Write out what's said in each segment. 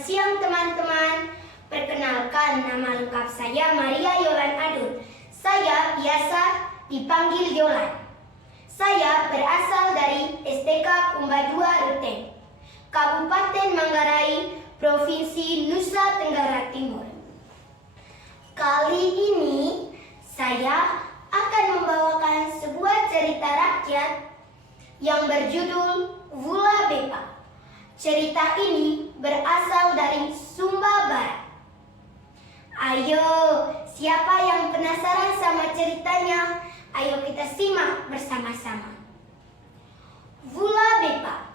Selamat siang teman-teman. Perkenalkan, nama lengkap saya Maria Yolan Adun. Saya biasa dipanggil Yolan. Saya berasal dari STK Kumba 2 Ruteng, Kabupaten Manggarai, Provinsi Nusa Tenggara Timur. Kali ini saya akan membawakan sebuah cerita rakyat yang berjudul Vula Bepa. Cerita ini berasal dari Sumba Barat. Ayo, siapa yang penasaran sama ceritanya? Ayo kita simak bersama-sama. Vula Bepa.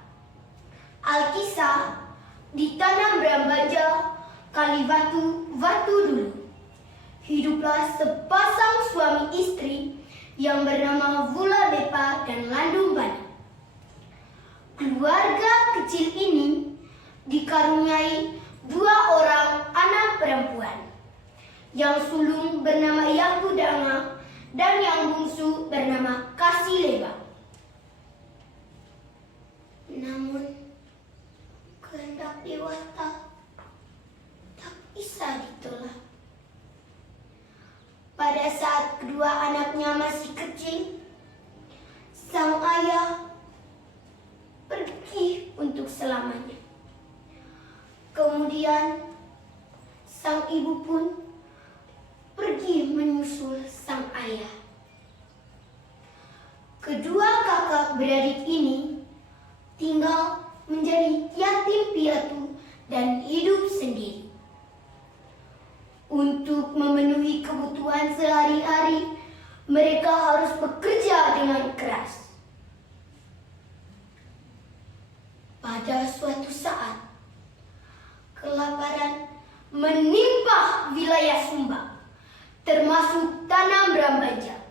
Alkisah di tanah Brambaja, Kalibatu dulu. Hiduplah sepasang suami istri yang bernama Vula Bepa dan Landung Bana. Keluarga kecil ini dikaruniai 2 orang anak perempuan. Yang sulung bernama Yakudanga dan yang bungsu bernama Kasileba. Namun kehendak dewata tak bisa ditolak. Pada saat kedua anaknya masih kecil, sang ayah pergi untuk selamanya. Kemudian sang ibu pun pergi menyusul sang ayah. Kedua kakak beradik ini tinggal menjadi yatim piatu dan hidup sendiri. Untuk memenuhi kebutuhan sehari-hari, mereka harus bekerja dengan keras. Pada suatu saat, kelaparan menimpa wilayah Sumba, termasuk tanah Brambaja.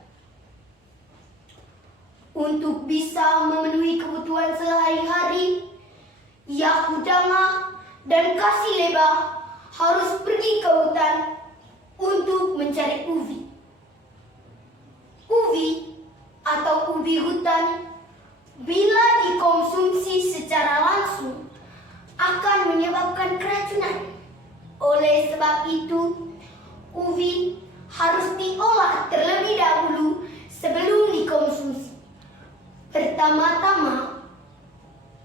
Untuk bisa memenuhi kebutuhan sehari-hari, Yakudanga dan Kasileba harus pergi ke hutan untuk mencari ubi. Ubi atau ubi hutan bila dikonsumsi secara langsung akan menyebabkan keracunan. Oleh sebab itu, ubi harus diolah terlebih dahulu sebelum dikonsumsi. Pertama-tama,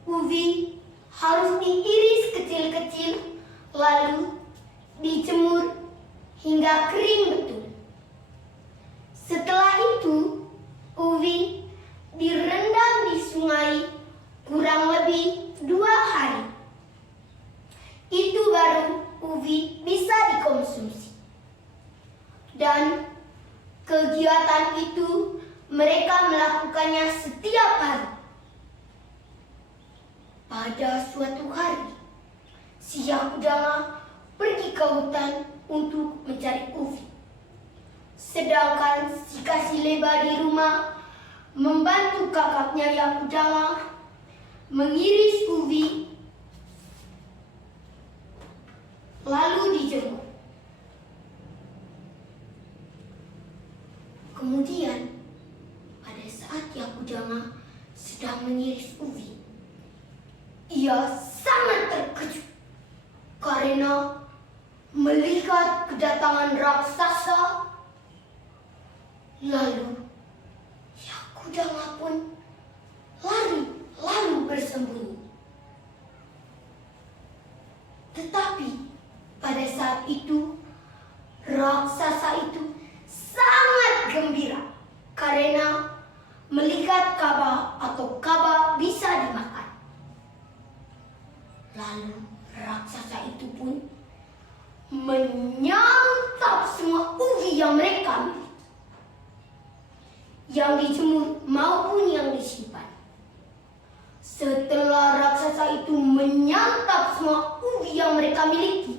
ubi harus diiris kecil-kecil, lalu dijemur hingga kering betul. Setelah itu, ubi direndam di sungai kurang lebih 2 hari. Itu baru ubi bisa dikonsumsi. Dan kegiatan itu mereka melakukannya setiap hari. Pada suatu hari, si Yakudanga pergi ke hutan untuk mencari ubi. Sedangkan si Kasileba di rumah membantu kakaknya Yakudanga mengiris ubi lalu dijemur. Kemudian pada saat Yakudanga sedang mengiris ubi, ia sangat terkejut karena melihat kedatangan raksasa. Lalu Yakudanga pun lari lalu bersembunyi. Tetapi pada saat itu raksasa itu sangat gembira karena melihat Kaba atau Kaba bisa dimakan. Lalu raksasa itu pun menyantap semua ubi yang mereka miliki, yang dijemur maupun yang disimpan. Setelah raksasa itu menyantap semua ubi yang mereka miliki,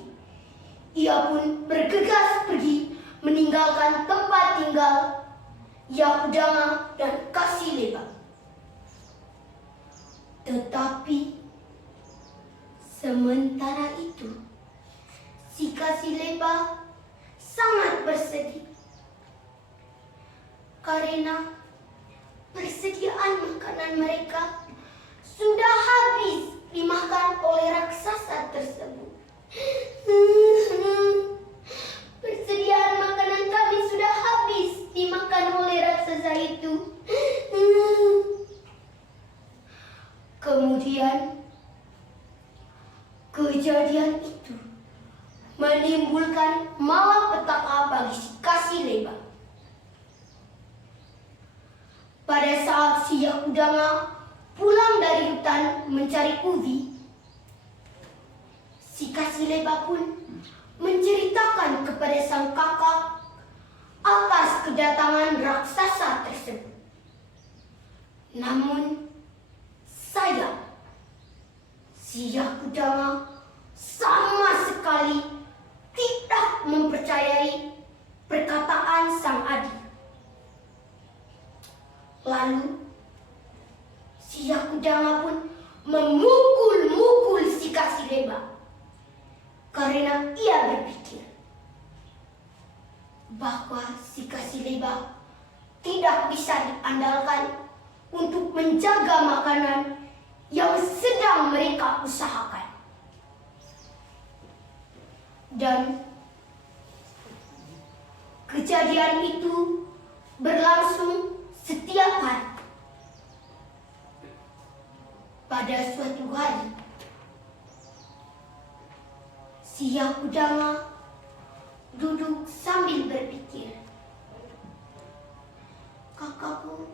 ia pun bergegas pergi meninggalkan tempat tinggal Yakudanga dan Kasileba. Tetapi sementara itu, si Kasileba sangat bersedih karena persediaan makanan mereka sudah habis dimakan oleh raksasa tersebut. Kemudian kejadian itu menimbulkan malapetaka bagi si Kasileba. Pada saat si Yakudanga pulang dari hutan mencari ubi, si Kasileba pun menceritakan kepada sang kakak atas kedatangan raksasa tersebut. Namun sayang, si Yakudanga sama sekali tidak mempercayai perkataan sang adik. Lalu si Yakudanga pun memukul-mukul si Kasileba karena ia berpikir bahwa si Kasileba tidak bisa diandalkan untuk menjaga makanan yang sedang mereka usahakan. Dan kejadian itu berlangsung setiap hari. Pada suatu hari, si Yakudanga duduk sambil berpikir, kakakku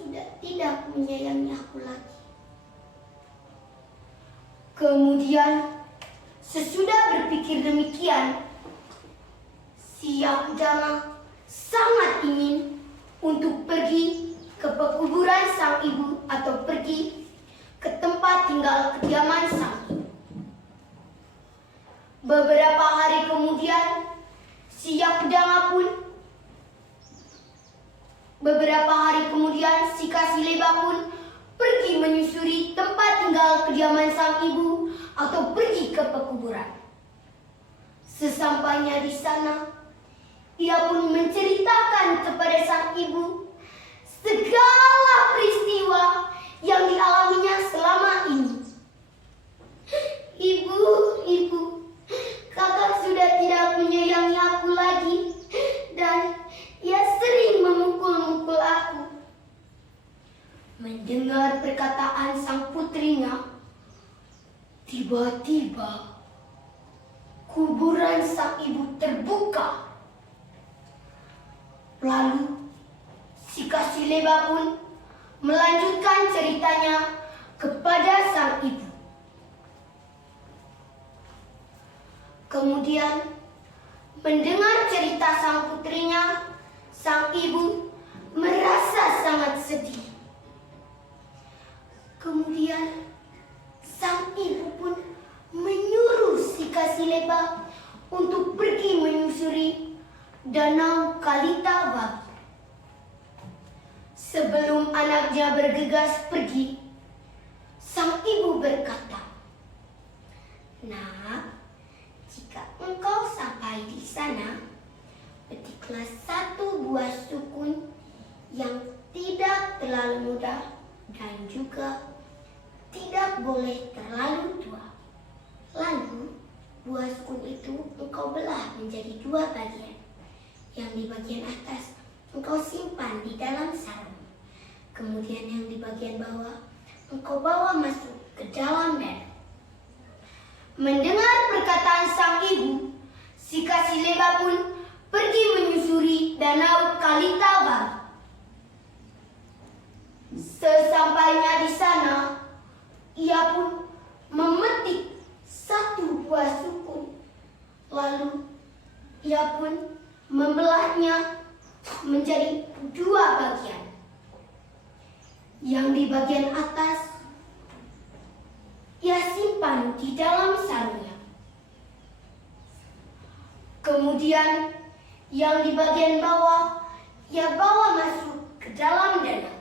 sudah tidak menyayangi aku lagi. Kemudian sesudah berpikir demikian, si Yakudanga sangat ingin untuk pergi ke pekuburan sang ibu atau pergi ke tempat tinggal kediaman sang ibu. Beberapa hari kemudian, si Yakudanga pun si Kasileba pun pergi menyusuri tempat tinggal kediaman sang ibu atau pergi ke pekuburan. Sesampainya di sana, ia pun menceritakan kepada sang ibu segala peristiwa yang dialaminya selama ini. Ibu, kakak sudah tidak menyayangi aku lagi dan ia sering memukul-mukul aku. Mendengar perkataan sang putrinya, tiba-tiba kuburan sang ibu terbuka. Lalu si Kasileba pun melanjutkan ceritanya kepada sang ibu. Kemudian mendengar cerita sang putrinya, sang ibu merasa sangat sedih. Kemudian sang ibu pun menyuruh si Kasileba untuk pergi menyusuri Danau Kalita. Sebelum anaknya bergegas pergi, sang ibu berkata, "Nak, jika engkau sampai di sana, petiklah satu buah sukun yang tidak terlalu muda dan juga tidak boleh terlalu tua. Lalu buah sukun itu engkau belah menjadi dua bagian. Yang di bagian atas engkau simpan di dalam sarung. Kemudian yang di bagian bawah engkau bawa masuk ke dalam danau." Mendengar perkataan sang ibu, si Kasileba pun pergi menyusuri Danau Kalita. Sesampainya di sana, ia pun memetik satu buah sukun. Lalu ia pun membelahnya menjadi dua bagian. Yang di bagian atas ia simpan di dalam sarungnya. Kemudian yang di bagian bawah ia bawa masuk ke dalam danau.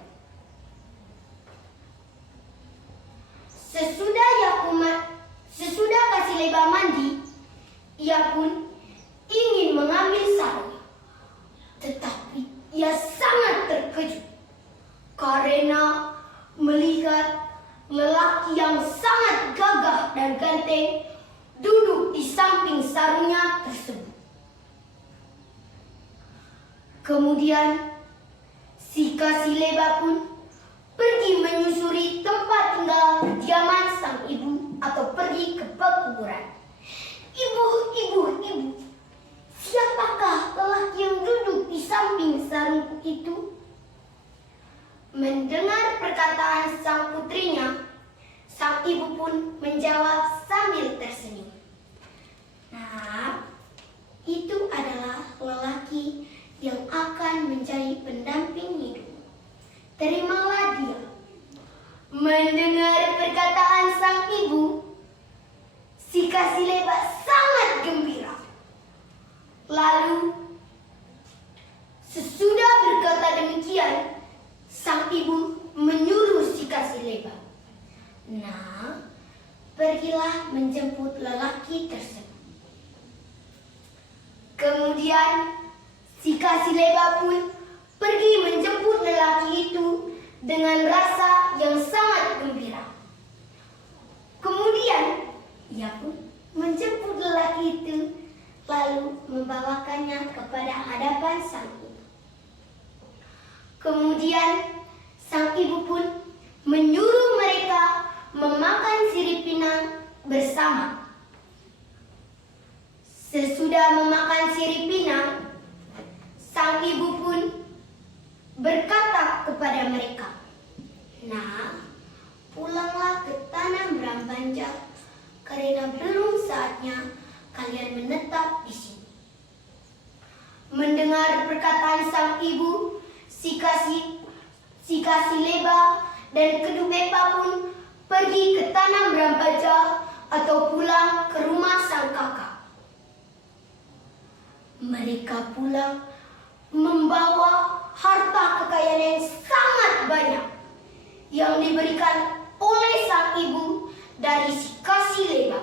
Sesudah Kasileba mandi, ia pun ingin mengambil sarungnya. Tetapi ia sangat terkejut karena melihat lelaki yang sangat gagah dan ganteng duduk di samping sarungnya tersebut. Kemudian si Kasileba pun pergi menyusuri tempat tinggal kediaman sang ibu atau pergi ke pekuburan. Ibu, siapakah lelaki yang duduk di samping sarungku itu? Mendengar perkataan sang putrinya, sang ibu pun menjawab sambil tersenyum. Nah, itu adalah lelaki yang akan menjadi pendamping hidupmu. Terimalah dia. Mendengar perkataan sang ibu, si Kasilepa sangat gembira. Lalu, sesudah berkata demikian, sang ibu menyuruh si Kasilepa, "Nah, pergilah menjemput lelaki tersebut." Kemudian, si Kasilepa pun pergi menjemput lelaki itu dengan rasa yang sangat gembira. Kemudian, ia pun menjemput lelaki itu, lalu membawakannya kepada hadapan sang ibu. Kemudian, sang ibu pun menyuruh mereka memakan sirip pinang bersama. Sesudah memakan sirip pinang, sang ibu pun berkata kepada mereka, "Nah, pulanglah ke tanah Brambanja, karena belum saatnya kalian menetap di sini." Mendengar perkataan sang ibu, si Kasilepa dan Kedupepa pun pergi ke tanah Brambanja atau pulang ke rumah sang kakak. Mereka pulang membawa harta kekayaan yang sangat banyak yang diberikan oleh sang ibu dari si Kasilepa.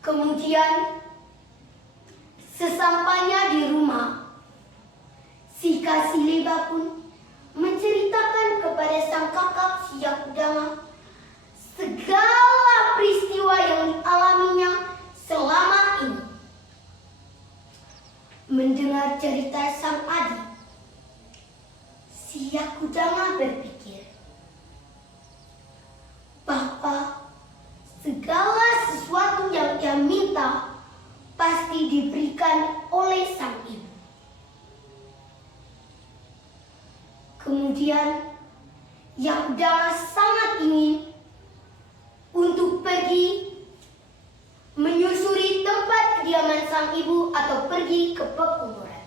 Kemudian, sesampainya di rumah, si Kasilepa pun menceritakan kepada sang kakak si Yakudama segala peristiwa yang dialaminya selama ini. Mendengar cerita sang adik, si Yakudama berpikir bahwa segala sesuatu yang ia minta pasti diberikan oleh sang ibu. Kemudian, Yakudama sangat ingin untuk pergi menyusuri tempat kediaman sang ibu atau pergi ke pekuburan.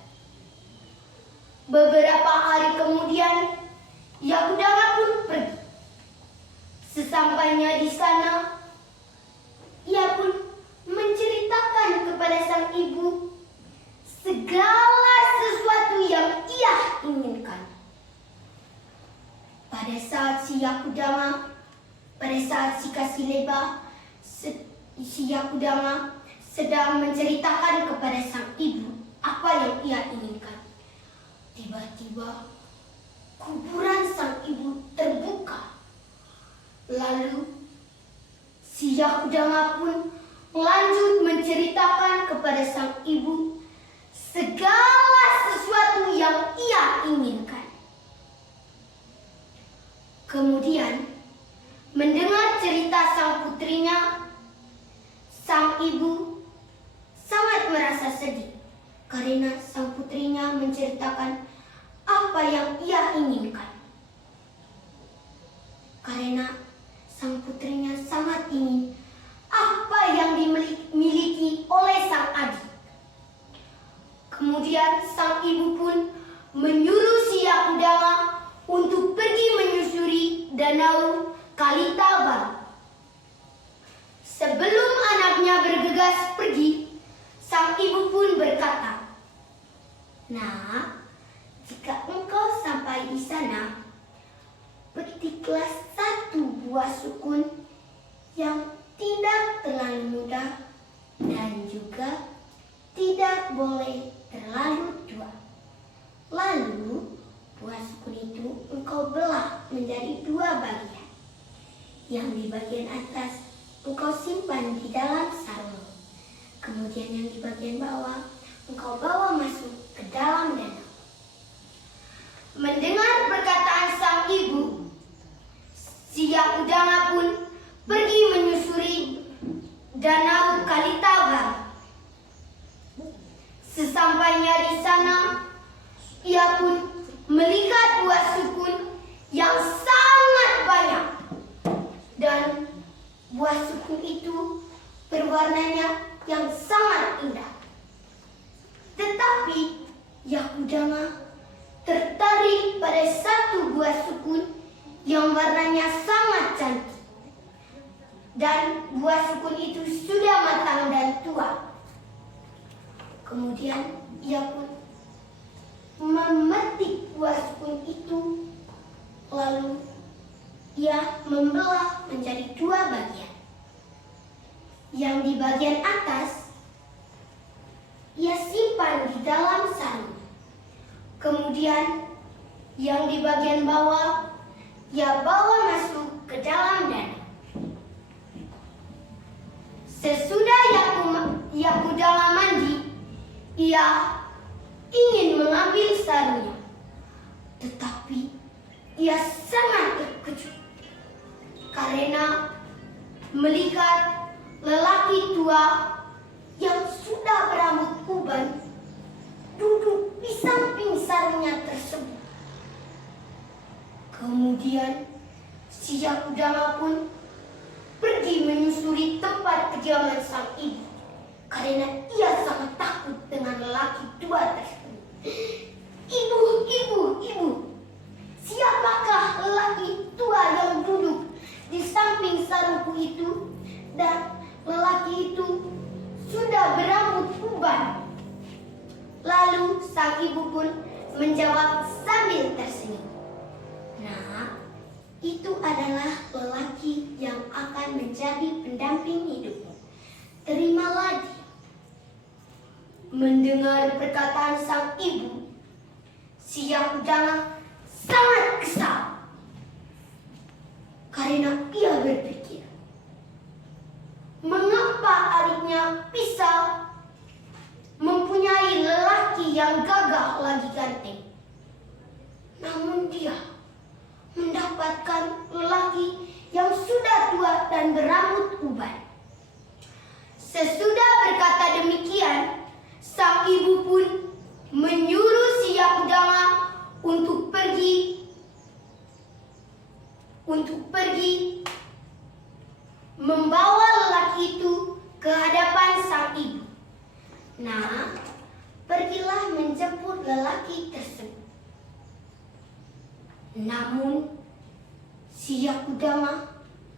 Beberapa hari kemudian, Yakudama pun pergi. Sesampainya di sana, ia pun menceritakan kepada sang ibu segala sesuatu yang ia inginkan. Pada saat si Kasilepa, si Yakudama sedang menceritakan kepada sang ibu apa yang ia inginkan, tiba-tiba kuburan sang ibu terbuka. Lalu si Yakudama pun lanjut menceritakan kepada sang ibu segala sesuatu yang ia inginkan. Kemudian, mendengar cerita sang putrinya, sang ibu sangat merasa sedih karena sang putrinya menceritakan apa yang ia inginkan. Karena sang putrinya sangat ingin apa yang dimiliki oleh sang adik. Kemudian sang ibu pun menyuruh si Yakudama untuk pergi menyusuri danau Kalitabaru. Sebelum anaknya bergegas pergi, sang ibu pun berkata, "Nah, jika engkau sampai di sana, petiklah satu buah sukun yang tidak terlalu muda dan juga tidak boleh terlalu tua. Lalu, buah sukun itu engkau belah menjadi 2 bagian. Yang di bagian atas engkau simpan di dalam sarung. Kemudian yang di bagian bawah engkau bawa masuk ke dalam danau. Mendengar perkataan sang ibu, si Yakudama pun pergi menyusuri danau Kalitagar. Sesampainya di sana, ia pun melihat buah sukun yang sangat banyak. Dan buah sukun itu berwarnanya yang sangat indah. Tetapi Yakudama tertarik pada satu buah sukun yang warnanya sangat cantik. Dan buah sukun itu sudah matang dan tua. Kemudian ia pun memetik buah sukun itu, lalu ia membelah menjadi dua bagian. Yang di bagian atas ia simpan di dalam sarung. Kemudian yang di bagian bawah ia bawa masuk ke dalam danau. Sesudah Yakudama mandi, ia ingin mengambil sarungnya. Tetapi ia sangat terkejut karena melihat lelaki tua yang sudah berambut uban duduk di samping sarungnya tersebut. Kemudian si Yakudama pun pergi menyusuri tempat kediaman sang ibu karena ia sangat takut dengan lelaki tua tersebut. Ibu, siapakah lelaki tua yang duduk di samping sarungku itu? Dan lelaki itu sudah berambut uban. Lalu sang ibu pun menjawab sambil tersenyum, "Nah, itu adalah lelaki yang akan menjadi pendamping hidupmu. Terimalah dia." Mendengar perkataan sang ibu, si Yakudama sangat kesal karena ia berpikir, mengapa adiknya bisa mempunyai lelaki yang gagah lagi ganteng, namun dia mendapatkan lelaki yang sudah tua dan berambut uban. Sesudah berkata demikian, sang ibu pun menyuruh si Yakudama untuk pergi membawa lelaki itu ke hadapan sang ibu. Nah, pergilah menjemput lelaki tersebut. Namun si Yakudama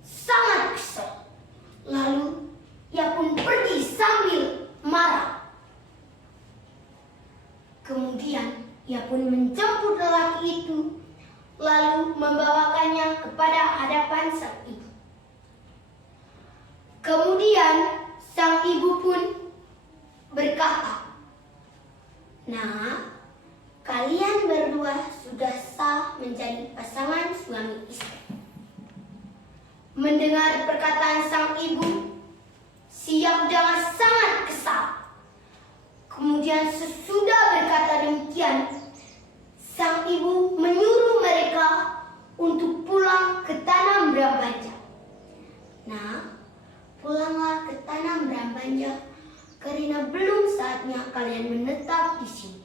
sangat kesal. Lalu ia pun pergi sambil marah. Kemudian ia pun menjemput lelaki itu, lalu membawakannya kepada hadapan sang ibu. Kemudian sang ibu pun berkata, "Nah, kalian berdua sudah sah menjadi pasangan suami istri." Mendengar perkataan sang ibu, si Yakudama sangat kesal. Kemudian sesudah berkata demikian, sang ibu menyuruh mereka untuk pulang ke tanah Brambanja. Nah, pulanglah ke tanah Brambanja karena belum saatnya kalian menetap di sini.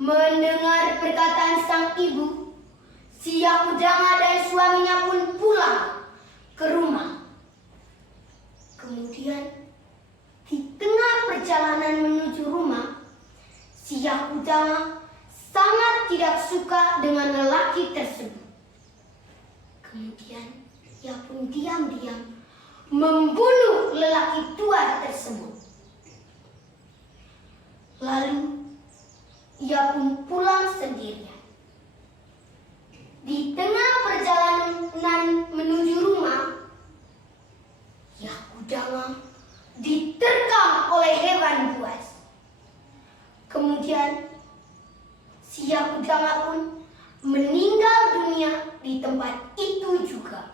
Mendengar perkataan sang ibu, si Yakudama dan suaminya pun pulang ke rumah. Kemudian di tengah perjalanan menuju rumah, si Yakudama sangat tidak suka dengan lelaki tersebut. Kemudian ia pun diam-diam membunuh lelaki tua tersebut. Lalu ia pun pulang sendirian. Di tengah perjalanan menuju rumah, Yakudama diterkam oleh hewan buas. Kemudian si Yakudama pun meninggal dunia di tempat itu juga.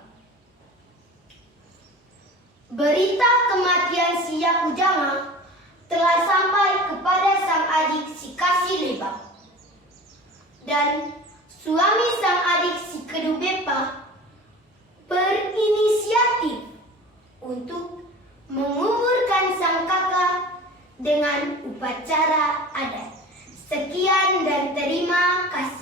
Berita kematian si Yakudama telah sampai kepada sang adik si Kasih Lebam. dan suami sang adik si Kedubepa berinisiatif untuk menguburkan sang kakak dengan upacara adat. Sekian dan terima kasih.